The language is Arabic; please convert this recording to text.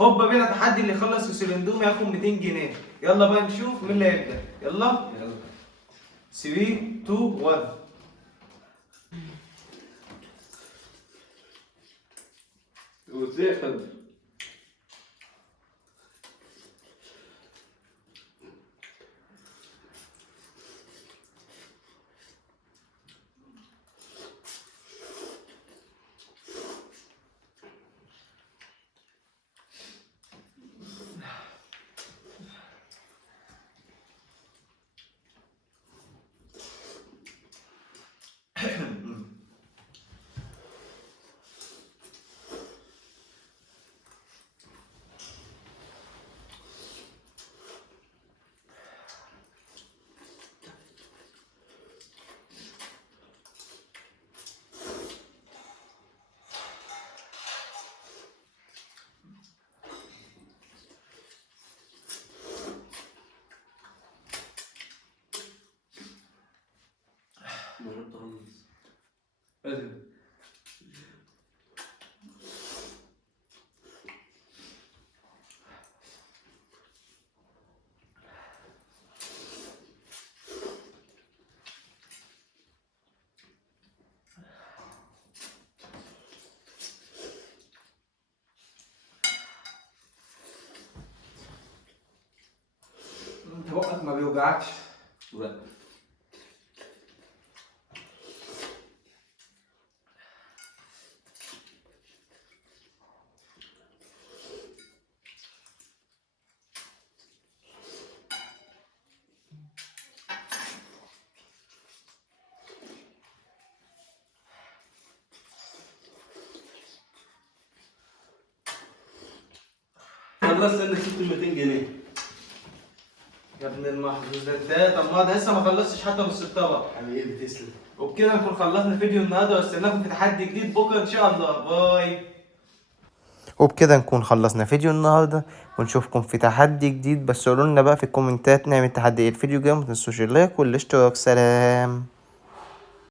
هوبا بينا تحدي، اللي يخلص كيس الاندومي ياخد 200 جنيه. يلا بقى نشوف مين اللي هيبدأ. يلا يلا 3 2 1. وسخن. جربت خلص. لازم. انت بقك ما بيوجعكش؟ لا. خلصت انك كسبت 200 جنيه. يا ابن المحظوظ ده انت. طب ما ده لسه ما خلصتش حتى نص الطبق. حبيبي تسلم. وبكده نكون خلصنا فيديو النهارده، واستناكم في تحدي جديد بكره ان شاء الله. باي. وبكده نكون خلصنا فيديو النهارده، ونشوفكم في تحدي جديد. بس قولوا لنا بقى في الكومنتات نعمل تحدي ايه الفيديو الجاي. متنسوش اللايك والاشتراك. سلام.